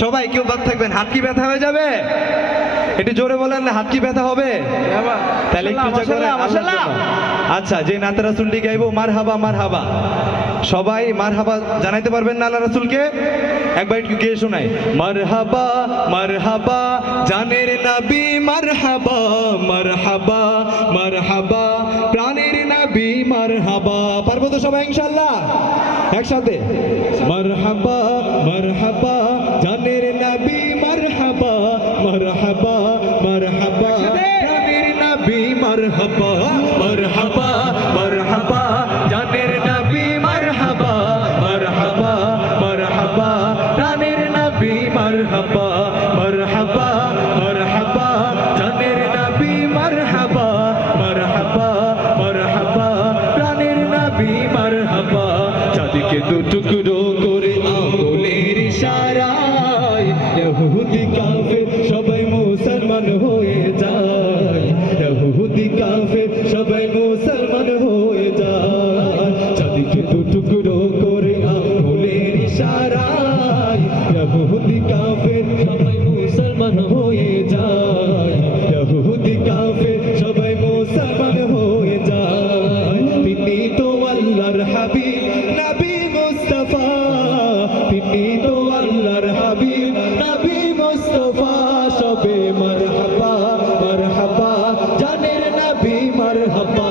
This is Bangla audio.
সবাই কেউ বাদ থাকবেন, হাত কি ব্যথা হয়ে যাবে? একটু জোরে বলেন না, হাত কি ব্যথা হবে? তাহলে একটু আচ্ছা, যে নাতে রাসূলটি গাইবো মারহাবা মারহাবা, সবাই মারহাবা জানাইতে পারবেন না আল্লাহ রাসূলকে? একবার একটু গিয়ে শোনাই, মারহাবা মারহাবা জানের নবী, মারহাবা মারহাবা মারহাবা প্রাণের নবী, মারহাবা। পারবো তো সবাই ইনশাআল্লাহ? একসাথে মারহাবা মারহাবা জানের নবী, মারহাবা মারহাবা মারহাবা প্রাণের নবী, মারহাবা মারহাবা মারহাবা জানের নবী, মারহাবা মারহাবা মারহাবা প্রাণের নবী, মারহাবা মারহাবা মারহাবা জানের নবী, মারহাবা মারহাবা মারহাবা প্রাণের নবী, মারহাবা। চাঁদকে দু টুকরো করে আঙুলের ইশারায় ইহুদি কাফের সবাই মুসলমান হয়ে যায়, ইহুদি কাফের সবাই মুসলমান হয়ে যায়। চাঁদকে দু টুকরো করে আঙুলের ইশারায় ইহুদি কাফের সবাই মুসলমান হয়ে যায়, ইহুদি কাফের সবাই মুসলমান হয়ে যায়। তিনি তো আল্লাহর হাবিব নবী মুস্তাফা, তিনি তো আল্লাহর হাবিব নবী মুস্তাফা। সবে মারহাবা মারহাবা জানের নবী, মারহাবা